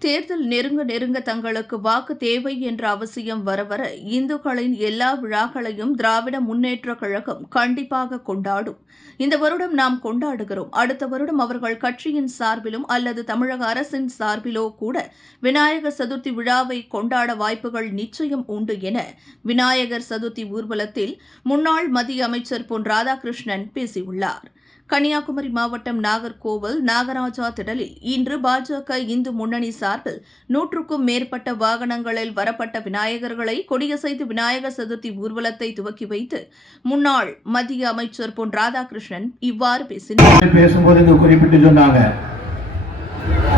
தேர்தல் நெருங்க நெருங்க தங்களுக்கு வாக்கு தேவை என்ற அவசியம் வர வர இந்துக்களின் எல்லா விழாக்களையும் திராவிட முன்னேற்றக் கழகம் கண்டிப்பாக கொண்டாடும். இந்த வருடம் நாம் கொண்டாடுகிறோம். அடுத்த வருடம் அவர்கள் கட்சியின் சார்பிலும் அல்லது தமிழக அரசின் சார்பிலோ கூட விநாயகர் சதுர்த்தி விழாவை கொண்டாட வாய்ப்புகள் நிச்சயம் உண்டு என விநாயகர் சதுர்த்தி ஊர்வலத்தில் முன்னாள் மத்திய அமைச்சர் பொன் ராதாகிருஷ்ணன் பேசியுள்ளார். கன்னியாகுமரி மாவட்டம் நாகர்கோவில் நாகராஜா திடலில் இன்று பாஜக இந்து முன்னணி சார்பில் நூற்றுக்கும் மேற்பட்ட வாகனங்களில் வரப்பட்ட விநாயகர்களை கொடியசைத்து விநாயகர் சதுர்த்தி ஊர்வலத்தை துவக்கி வைத்து முன்னாள் மத்திய அமைச்சர் பொன் ராதாகிருஷ்ணன் இவ்வாறு பேசினார். பேசும்போது இங்க குறிப்பிட்டு சொன்னாங்க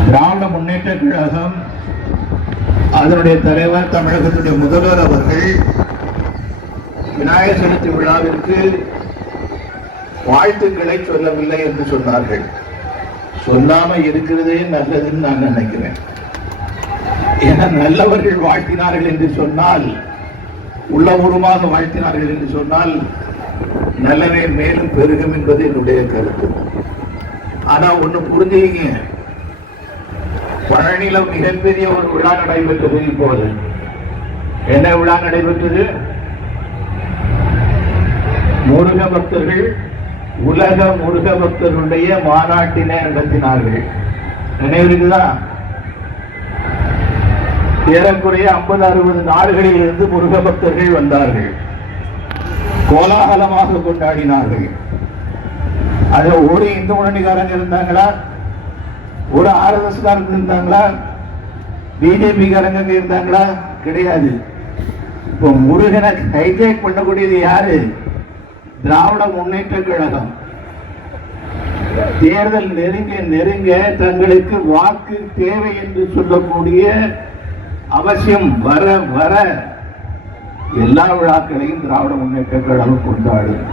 திராவிட முன்னேற்ற கழகம் அதனுடைய தலைவர் தமிழகத்துடைய முதல்வர் அவர்கள் விநாயகர் சதுர்த்தி விழாவிற்கு வாழ்த்துக்களை சொல்லவில்லை என்று சொன்னார்கள். சொல்லாம இருக்கிறதே நல்லதுன்னு நான் நினைக்கிறேன். ஏன்னா நல்லவர்கள் வாழ்த்தினார்கள் என்று சொன்னால் உள்ளபூர்வமாக வாழ்த்தினார்கள் என்று சொன்னால் நல்லவே மேலும் பெருகும் என்பது என்னுடைய கருத்து. ஆனா ஒண்ணு புரிஞ்சுக்கிங்க. பழனியில மிகப்பெரிய ஒரு விழா நடைபெற்றது இப்போது. என்ன விழா நடைபெற்றது? முருக பக்தர்கள் உலக முருக பக்தருடைய மாநாட்டினை நடத்தினார்கள். நினைவிருக்குதா ஏறக்குறைய ஐம்பது அறுபது நாடுகளில் இருந்து முருக பக்தர்கள் வந்தார்கள். கோலாகலமாக கொண்டாடினார்கள். அது ஒரு இந்து முன்னணிக்காரங்க இருந்தாங்களா? ஒரு ஆர்எஸ்எஸ் இருந்தாங்களா? பிஜேபி காரங்க இருந்தாங்களா? கிடையாது. இப்போ முருகனை ஹைஜேக் பண்ணக்கூடியது யாரு? திராவிட முன்னேற்ற கழகம். தேர்தல் நெருங்க நெருங்க தங்களுக்கு வாக்கு தேவை என்று சொல்லக்கூடிய அவசியம் வர வர எல்லா விழாக்களையும் திராவிட முன்னேற்ற கழகம் கொண்டாடும்.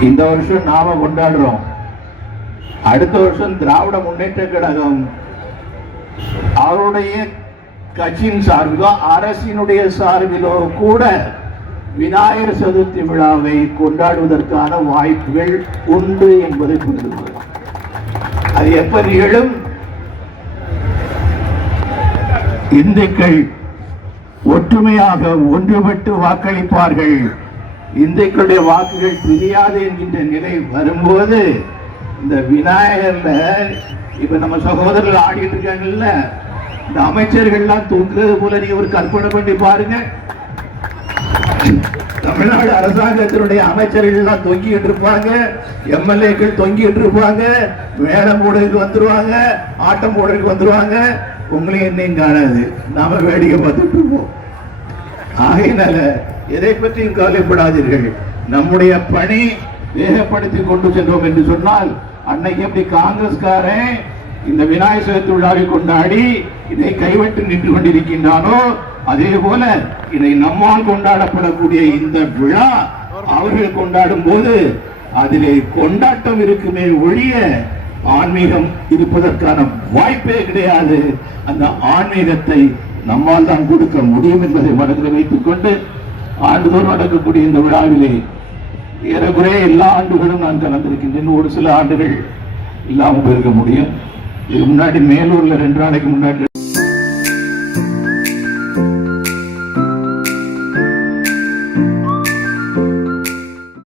இந்த வருஷம் நாம கொண்டாடுறோம். அடுத்த வருஷம் திராவிட முன்னேற்ற கழகம். அவருடைய கட்சியின் சார்பிலோ அரசினுடைய சார்பிலோ கூட விநாயகர் சதுர்த்தி விழாவை கொண்டாடுவதற்கான வாய்ப்புகள் உண்டு என்பதை புரிந்து அது எப்ப நிகழும்? இந்துக்கள் ஒற்றுமையாக ஒன்றுபட்டு வாக்களிப்பார்கள். இந்துக்களுடைய வாக்குகள் பிரியாது என்கின்ற நிலை வரும்போது இந்த விநாயகர்ல இப்ப நம்ம சகோதரர்கள் ஆடிட்டு இருக்காங்கல்ல இந்த அமைச்சர்கள்லாம் தூக்குறது போல நீங்க ஒரு கற்பனை பண்ணி பாருங்க. தமிழ்நாடு அரசாங்கத்தினுடைய அமைச்சர்கள் எல்லாம் தொங்கிட்டு இருப்பாங்க. எம்எல்ஏக்கள் தொங்கிட்டு இருப்பாங்க. வேடம் போடுறதுக்கு வந்துருவாங்க. ஆட்டம் போடுறதுக்கு வந்துருவாங்க. உங்களையும் என்னையும் காணாது. நாம வேடிக்கை பார்த்துட்டு இருப்போம். ஆகையினால எதை பற்றியும் கவலைப்படாதீர்கள். நம்முடைய பணி வேகப்படுத்தி கொண்டு சென்றோம் என்று சொன்னால் அன்னைக்கு எப்படி காங்கிரஸ்காரன் இந்த விநாயகர் சதுர்த்தி விழாவை கொண்டாடி இதை கைவிட்டு நின்று கொண்டிருக்கின்றானோ அதே போல இதை நம்மால் கொண்டாடப்படக்கூடிய இந்த விழா அவர்கள் கொண்டாடும் போது அதிலே கொண்டாட்டம் இருக்குமே ஒழிய ஆன்மீகம் இருப்பதற்கான வாய்ப்பே கிடையாது. அந்த ஆன்மீகத்தை நம்மால் தான் கொடுக்க முடியும் என்பதை மனதில் வைத்துக் கொண்டு ஆண்டுதோறும் நடக்கக்கூடிய இந்த விழாவிலே ஏறக்குறைய எல்லா ஆண்டுகளும் நான் கலந்திருக்கின்றேன். ஒரு சில ஆண்டுகள் இல்லாமல் இருக்க முடியும். இது முன்னாடி மேலூர்ல ரெண்டு நாளைக்கு முன்னாடி